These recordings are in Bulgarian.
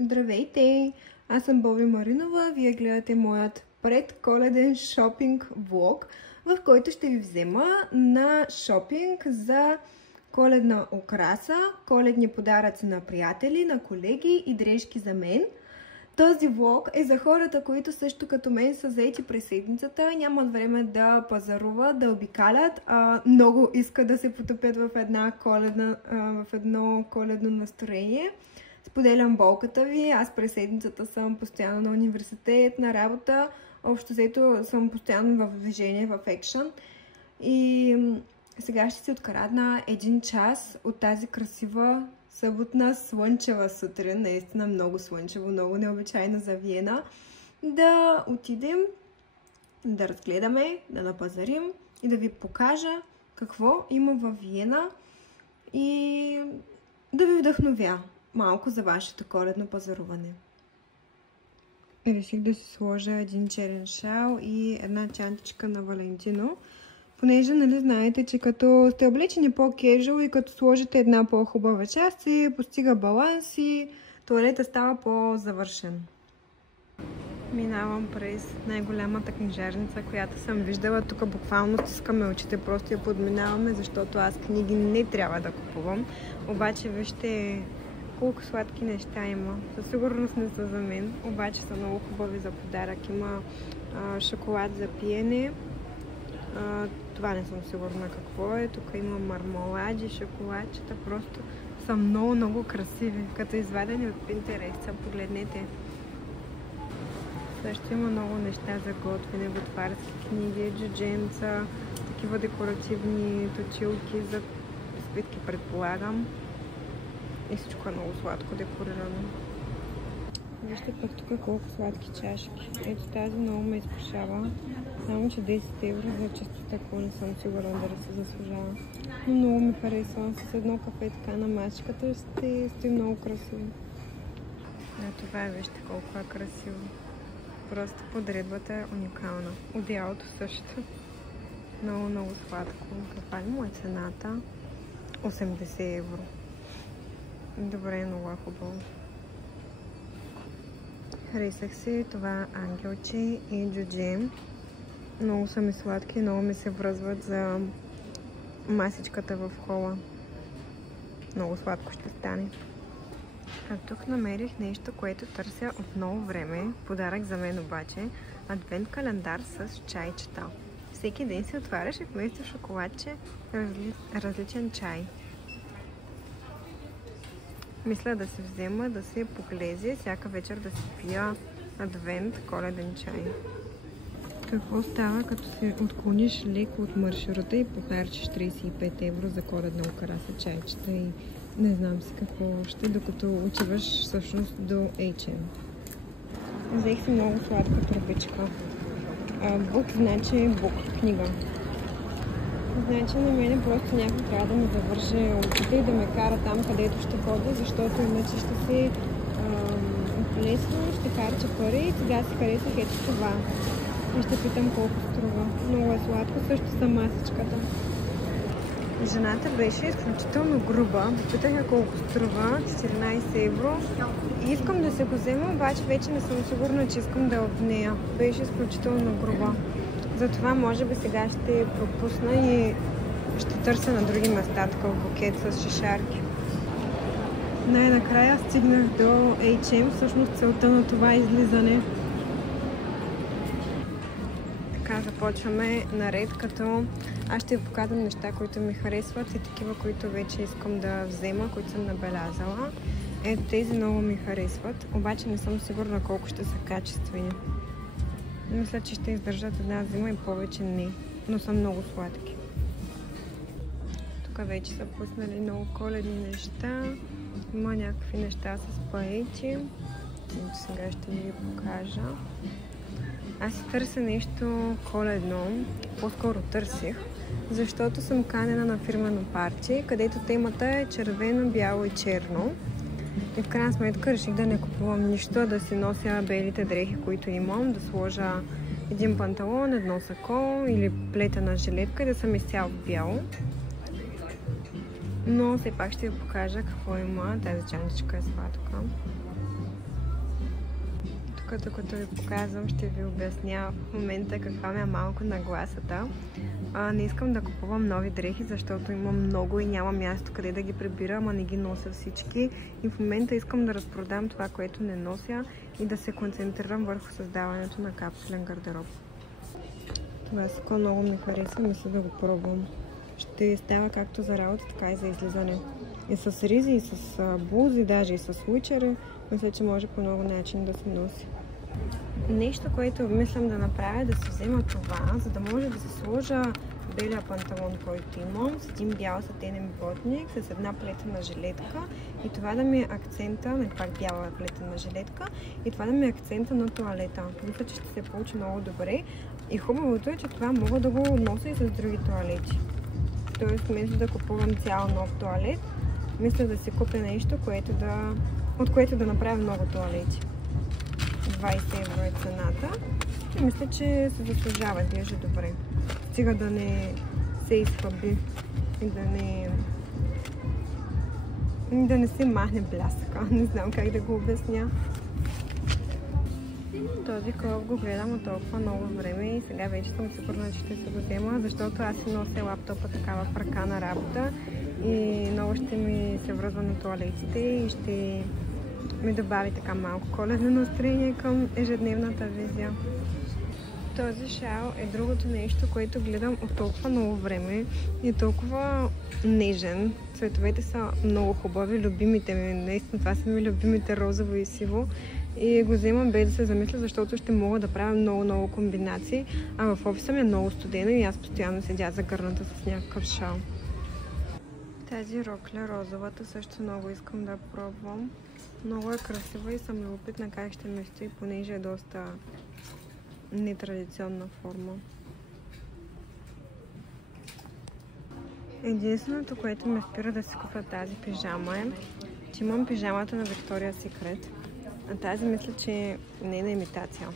Здравейте! Аз съм Боби Маринова. Вие гледате моят предколеден шопинг влог, в който ще ви взема на шопинг за коледна украса, коледни подаръци на приятели, на колеги и дрежки за мен. Този влог е за хората, които също като мен са заети през седмицата, нямат време да пазаруват, да обикалят, много искат да се потопят в едно коледно настроение. Споделям болката ви. Аз през седмицата съм постоянно на университет, на работа. Общо взето съм постоянно в движение, в екшън. И сега ще си открадна един час от тази красива съботна слънчева сутрин. Наистина много слънчево, много необичайно за Виена. Да отидем, да разгледаме, да напазарим и да ви покажа какво има във Виена и да ви вдъхновя малко за вашето коледно пазаруване. Реших да си сложа един черен шал и една чантичка на Валентино, понеже, нали, знаете, че като сте облечени по-кежуал и като сложите една по-хубава част, се постига баланс и туалета става по-завършен. Минавам през най-голямата книжарница, която съм виждала. Тук буквално стискаме очите, просто я подминаваме, защото аз книги не трябва да купувам. Обаче вижте колко сладки неща има. Със сигурност не са за мен, обаче са много хубави за подарък. Има шоколад за пиене. Това не съм сигурна какво е. Тук има мармолади, шоколадчета. Просто са много красиви, като извадени от Pinterest. Погледнете. Също има много неща за готвене, готварски книги, джудженца, такива декоративни точилки за спитки, предполагам. И всичко е много сладко декорирано. Вижте пък тук колко сладки чашки. Ето тази много ме изкушава. Само че 10 евро за чисто тако не съм сигурна дали се заслужава. Но много ми харесва. С едно кафе така на масичката ще много красиво. А това вижте колко е красиво. Просто подредбата е уникална. Одеялото също. Много сладко. Каква ли му е цената? 80 евро. Добре, много хубаво. Харесах си това ангелче и джудже. Много са ми сладки, много ми се връзват за масичката в хола. Много сладко ще стане. А тук намерих нещо, което търся от много време. Подарък за мен обаче. Адвент календар с чайчета. Всеки ден се отваряш и вместо шоколадче различен чай. Мисля да се взема, да се поглезе, всяка вечер да си пия адвент коледен чай. Какво става, като се отклониш леко от маршрута и похарчиш 35 евро за коледна украса, чайчета и не знам си какво още, докато отиваш всъщност до H&M. Взех си много сладка турбичка. Бук значи бук, книга. Значи на мене просто някой трябва да ми завърже очите и да ме кара там, където ще ходя, защото иначе ще се лесно, ще харча пари и сега си харесах ето това. И ще питам колко струва. Много е сладко, също за масичката. Жената беше изключително груба. Попитаха колко струва, 14 евро. И искам да се го взема, обаче вече не съм сигурна, че искам да е от нея. Беше изключително груба. Затова може би сега ще пропусна и ще търся на други места такъв букет с шишарки. Най-накрая стигнах до H&M, всъщност целта на това излизане. Така започваме наред, като аз ще ви показвам неща, които ми харесват и такива, които вече искам да взема, които съм набелязала. Ето тези много ми харесват, обаче не съм сигурна колко ще са качествени. Мисля, че ще издържат една зима и повече не, но са много сладки. Тук вече са пуснали много коледни неща. Има някакви неща с паети. Сега ще ви ги покажа. Аз си търся нещо коледно, по-скоро търсих, защото съм канена на фирмено парти, където темата е червено, бяло и черно. И в крайна сметка реших да не купувам нищо, да си нося белите дрехи, които имам, да сложа един панталон, едно сако или плетена жилетка и да съм изцяло в бяло. Но все пак ще ви покажа какво има. Тази чанчичка е сладка. Като ви показвам, ще ви обясня в момента каква ми е малко нагласата. Не искам да купувам нови дрехи, защото имам много и няма място къде да ги прибирам, а не ги нося всички. И в момента искам да разпродам това, което не нося и да се концентрирам върху създаването на капсулен гардероб. Това сако много ми хареса, мисля да го пробвам. Ще става както за работа, така и за излизане. И с ризи, и с блузи, даже и с уичери. Мисля, че може по много начин да се носи. Нещо, което мислям да направя, да се взема това, за да може да се сложа белия панталон, който имам, с един бял сатенен ботник, с една плетена жилетка и това да ми е акцента, не пак бяла плетена жилетка, и това да ми е акцента на тоалета. Мисля, че ще се получи много добре и хубавото е, че това мога да го нося и с други тоалети. Тоест, вместо да купувам цял нов тоалет, мисля да си купя нещо, от което да направя много тоалети. 20 евро е цената и мисля, че се заслужава, изглежда добре. Стига да не се изхъби и да не се махне блясъка. Не знам как да го обясня. Този клоп го гледам от толкова много време и сега вече съм сигурна, че ще се го взема, защото аз си нося лаптопа такава в ръка на работа и много ще ми се връзва на тоалетите и ще ми добави така малко коледно настроение към ежедневната визия. Този шал е другото нещо, което гледам от толкова много време и е толкова нежен. Цветовете са много хубави, любимите ми. Наистина това са ми любимите розово и сиво. И го вземам без да се замисля, защото ще мога да правя много комбинации. А в офиса ми е много студено и аз постоянно седя загърната с някакъв шал. Тази рокля, розовата, също много искам да пробвам. Много е красива и съм любопитна как ще ми стои, понеже е доста нетрадиционна форма. Единственото, което ме спира да си купя тази пижама е, че имам пижамата на Victoria's Secret. А тази мисля, че е нейна имитация.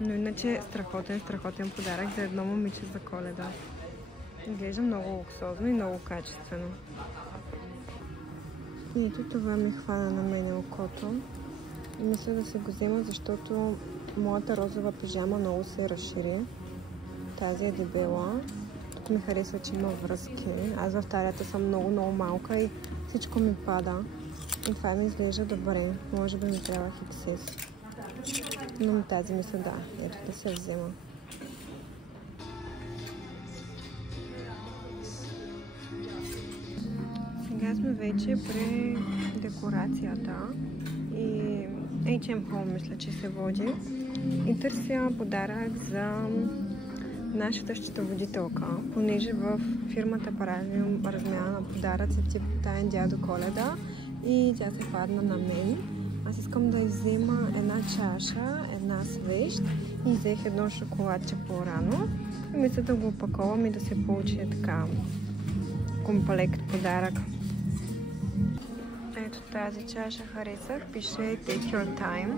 Но иначе страхотен подарък за едно момиче за Коледа. Изглежда много луксозно и много качествено. И ето това ми хвана на мене окото. И мисля да се го взема, защото моята розова пижама много се разшири. Тази е дебела. Тук ми харесва, че има връзки. Аз в талията съм много малка и всичко ми пада. И това ми изглежда добре. Може би ми трябва XS. Но тази мисля да. Ето да се взема. Сега сме вече при декорацията и H&M мисля, че се води. И търся подарък за нашата счетоводителка, понеже в фирмата правим размяна на подаръци тип таен дядо Коледа и тя се падна на мен. Аз искам да взема една чаша, една свещ и взех едно шоколадче по-рано. И мисля да го опаковам и да се получи така комплект подарък. Ето тази чаша харесах, пише Take Your Time.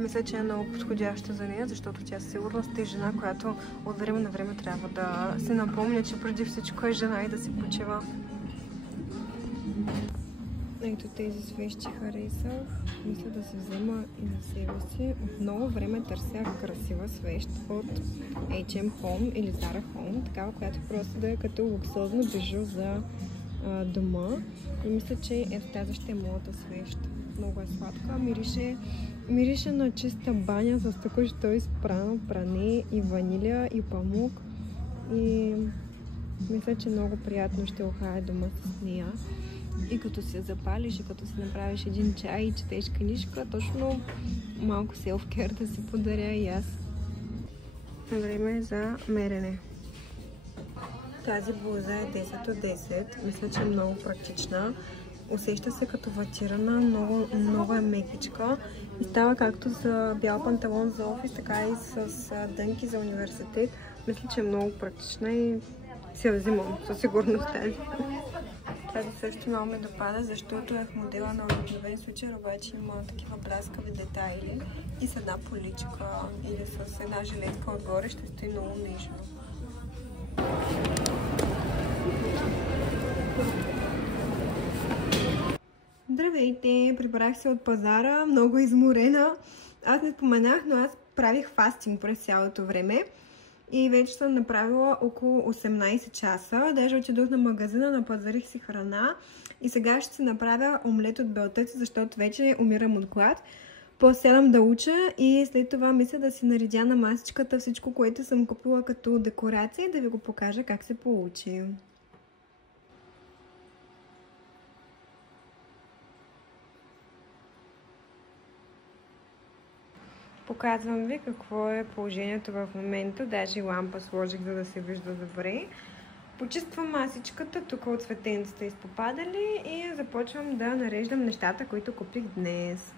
Мисля, че е много подходяща за нея, защото тя сигурно сте жена, която от време на време трябва да се напомня, че преди всичко е жена и да се почива. Ето тези свещи харесах. Мисля да се взема и за себе си. От много време търсях красива свещ от H&M Home или Zara Home, такава, която просто да е като луксозно бижу за дома. И мисля, че ето тази ще е моята свещ. Много е сладка. Мирише на чиста баня с току-що изпрано пране и ваниля и памук. И мисля, че много приятно ще охая дома с нея. И като се запалиш и като си направиш един чай и четеш книжка, точно малко селфкер да си подаря и аз. Време е за мерене. Тази блуза е 10 от 10. Мисля, че е много практична. Усеща се като ватирана, много е мекичка. И става както за бял панталон за офис, така и с дънки за университет. Мисля, че е много практична и си я взимам със сигурност тази. Тази също много ме допада, защото е в модела на обикновен случай, обаче има такива бляскави детайли и с една поличка или с една жилетка отгоре ще стои много нежно. Здравейте! Прибрах се от пазара, много изморена. Аз не споменах, но аз правих фастинг през цялото време. И вече съм направила около 18 часа. Даже отидох на магазина, напазарих си храна. И сега ще си направя омлет от белтъци, защото вече умирам от глад. По-седам да уча и след това мисля да си наредя на масичката всичко, което съм купила като декорация и да ви го покажа как се получи. Показвам ви какво е положението в момента. Даже лампа сложих, за да се вижда добре. Почиствам масичката, тук от цветенцата изпопадали и започвам да нареждам нещата, които купих днес.